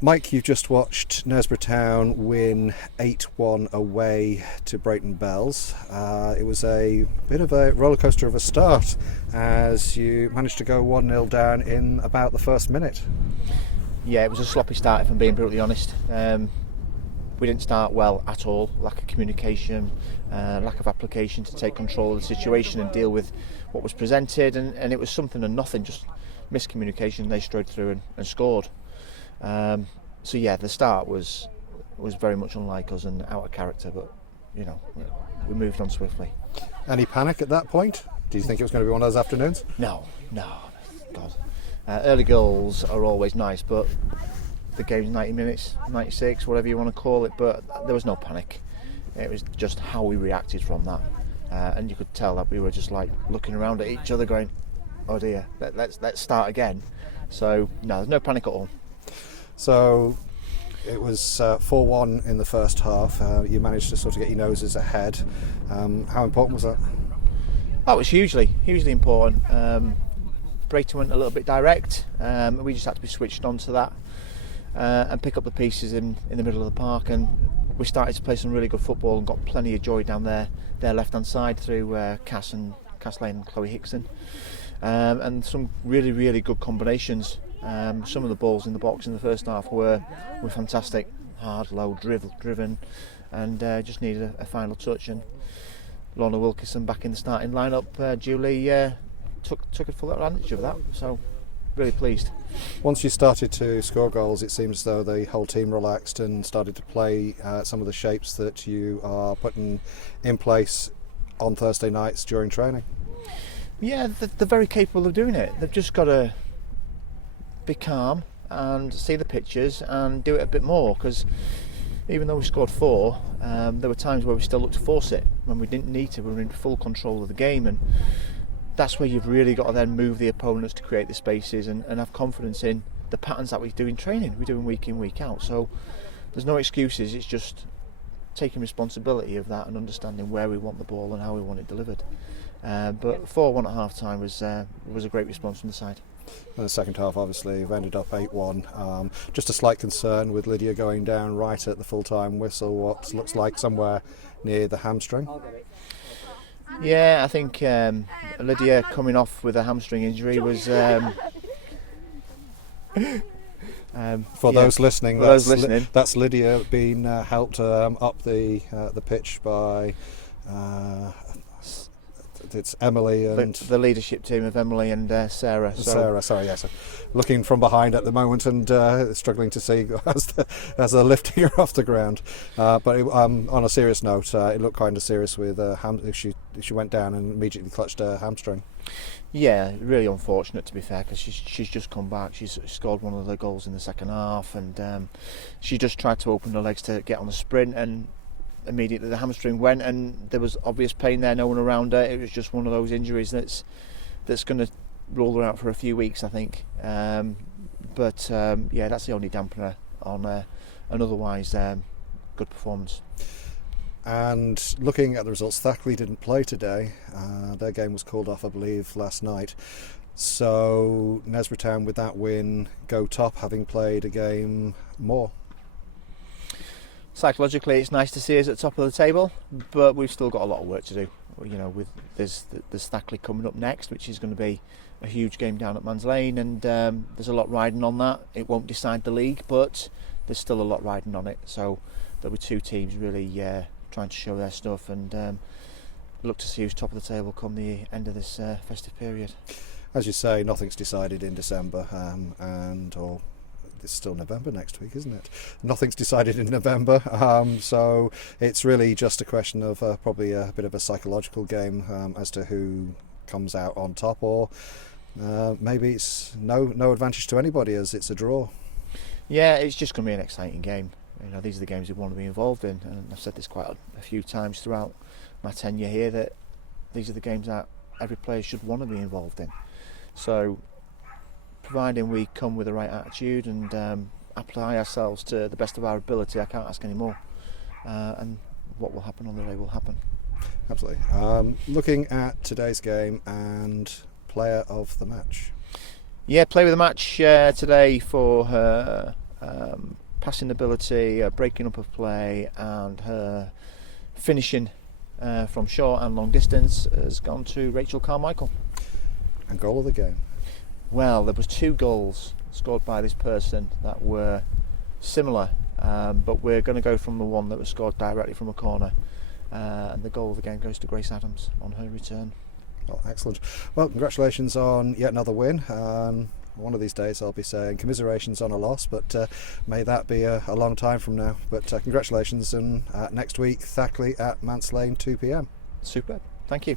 Mike, you've just watched Knaresborough Town win 8-1 away to Brayton Belles. It was a bit of a rollercoaster of a start as you managed to go 1-0 down in about the first minute. Yeah, it was a sloppy start if I'm being brutally honest. We didn't start well at all. Lack of communication, lack of application to take control of the situation and deal with what was presented, and it was something and nothing, just miscommunication. They strode through and scored. So yeah, the start was very much unlike us and out of character, but you know, we moved on swiftly. Any panic at that point? Do you think it was going to be one of those afternoons? No, God. Early goals are always nice, but the game's 90 minutes, 96, whatever you want to call it, but there was no panic. It was just how we reacted from that, and you could tell that we were just like looking around at each other going, oh dear, let's start again. So no, there's no panic at all. So it was 4-1 in the first half. You managed to sort of get your noses ahead. How important was that? Oh, it was hugely important. Brayton went a little bit direct. We just had to be switched on to that and pick up the pieces in the middle of the park, and we started to play some really good football and got plenty of joy down their left hand side through Cass Lane and Chloe Hickson, and some really good combinations. Some of the balls in the box in the first half were fantastic, hard, low, driven, and just needed a final touch. And Lorna Wilkinson back in the starting lineup. Julie took a full advantage of that. So really pleased. Once you started to score goals, it seems as though the whole team relaxed and started to play some of the shapes that you are putting in place on Thursday nights during training. Yeah, they're very capable of doing it. They've just got to be calm and see the pictures and do it a bit more, because even though we scored 4, there were times where we still looked to force it when we didn't need to. We were in full control of the game, and that's where you've really got to then move the opponents to create the spaces and have confidence in the patterns that we do in training. We're doing week in, week out, so there's no excuses. It's just taking responsibility of that and understanding where we want the ball and how we want it delivered. But 4-1 at half time was a great response from the side. In the second half, obviously, you've ended up 8-1. Just a slight concern with Lydia going down right at the full-time whistle, what looks like somewhere near the hamstring. Yeah, I think Lydia coming off with a hamstring injury was... For those listening, that's Lydia being helped up the pitch by... it's Emily and the leadership team of Emily and Sarah. So looking from behind at the moment and struggling to see as they're lifting her off the ground. But on a serious note, it looked kind of serious with she went down and immediately clutched her hamstring. Yeah, really unfortunate, to be fair, because she's just come back. She's scored one of the goals in the second half, and she just tried to open her legs to get on the sprint, and immediately the hamstring went, and there was obvious pain there, no one around her. It was just one of those injuries that's going to roll her out for a few weeks, I think. But that's the only dampener on an otherwise good performance. And looking at the results, Thackley didn't play today. Their game was called off, I believe, last night. So Knaresborough Town, with that win, go top, having played a game more. Psychologically, it's nice to see us at the top of the table, but we've still got a lot of work to do. You know, there's Thackley coming up next, which is going to be a huge game down at Mans Lane, and there's a lot riding on that. It won't decide the league, but there's still a lot riding on it. So there'll be 2 teams really trying to show their stuff, and look to see who's top of the table come the end of this festive period. As you say, nothing's decided in December, it's still November next week, isn't it? Nothing's decided in November, so it's really just a question of probably a bit of a psychological game as to who comes out on top, or maybe it's no advantage to anybody as it's a draw. Yeah, it's just going to be an exciting game. You know, these are the games we want to be involved in, and I've said this quite a few times throughout my tenure here, that these are the games that every player should want to be involved in. So providing we come with the right attitude and apply ourselves to the best of our ability, I can't ask any more. And what will happen on the day will happen. Absolutely. Looking at today's game and player of the match. Yeah, player of the match today for passing ability, breaking up of play, and her finishing from short and long distance has gone to Rachel Carmichael. And goal of the game? Well, there was 2 goals scored by this person that were similar, but we're going to go from the one that was scored directly from a corner, and the goal of the game goes to Grace Adams on her return. Oh, excellent. Well, congratulations on yet another win. One of these days I'll be saying commiserations on a loss, but may that be a long time from now. But congratulations, and next week Thackley at Manslane 2 p.m. Superb. Thank you.